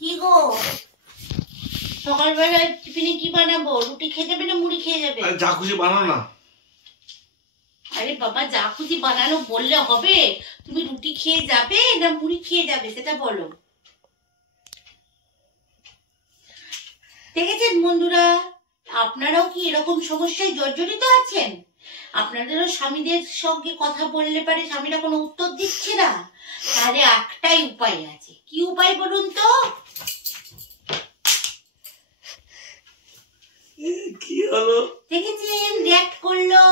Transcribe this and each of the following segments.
কি গো সকালবেলা টিফিনে কি বানাবো? রুটি খেয়ে যাবে না মুড়ি খেয়ে যাবে? যা খুশি বানাও না। আরে বাবা, যা খুশি বানানো বললে হবে? তুমি রুটি খেয়ে যাবে না মুড়ি খেয়ে যাবে সেটা বলো। দেখেছেন বন্ধুরা, আপনারাও কি এরকম সমস্যায় জর্জরিত আছেন? আপনাদেরও স্বামীদের সঙ্গে কথা বললে পারে স্বামীরা কোনো উত্তর দিচ্ছে না, তাহলে একটাই উপায় আছে। কি উপায় বলুন তো? কি হলো? দেখেছেন, রিঅ্যাক্ট করলো।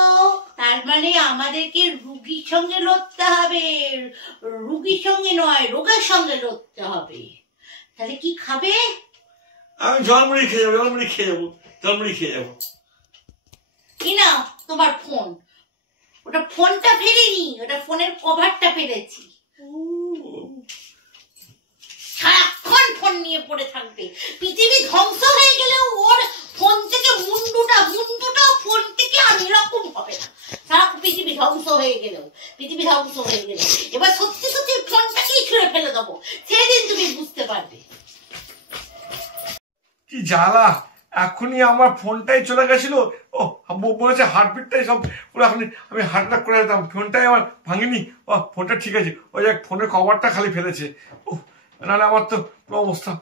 তার মানে আমাদেরকে রুগীর সঙ্গে লড়তে হবে, রুগীর সঙ্গে নয় রোগের সঙ্গে লড়তে হবে। তাহলে কি খাবে? আমি ঝালমুড়ি খেয়ে যাবো, ঝালমুড়ি খেয়ে যাবো, ঝালমুড়ি খেয়ে যাবো। কি না তোমার ফোন? ওটা ফোনটা ফেরিনি, ওটা ফোনের কভারটা ফেলেছি। সারাক্ষণ ফোন নিয়ে পড়ে থাকবে। পৃথিবী ধ্বংস হয়ে গেলেও ওর ফোন থেকে মুন্ডুটা ফোন থেকে আমি রকম হবে না। সারা পৃথিবী ধ্বংস হয়ে গেলেও, পৃথিবী ধ্বংস হয়ে গেল, এবার সত্যি সত্যি ফোনটাকেই ছুঁড়ে ফেলে দেবো, সেদিন তুমি বুঝতে পারবে। কি জ্বালা! এখনই আমার ফোনটাই চলে গেছিল। ও বলেছে হার্টবিটটাই সব পুরো, এখন আমি হার্ট অ্যাটাক করে যেতাম। ফোনটাই আমার ভাঙিনি। ও ফোনটা ঠিক আছে, ওই যে ফোনের কভারটা খালি ফেলেছে। ও নাহলে আমার তো অবস্থা।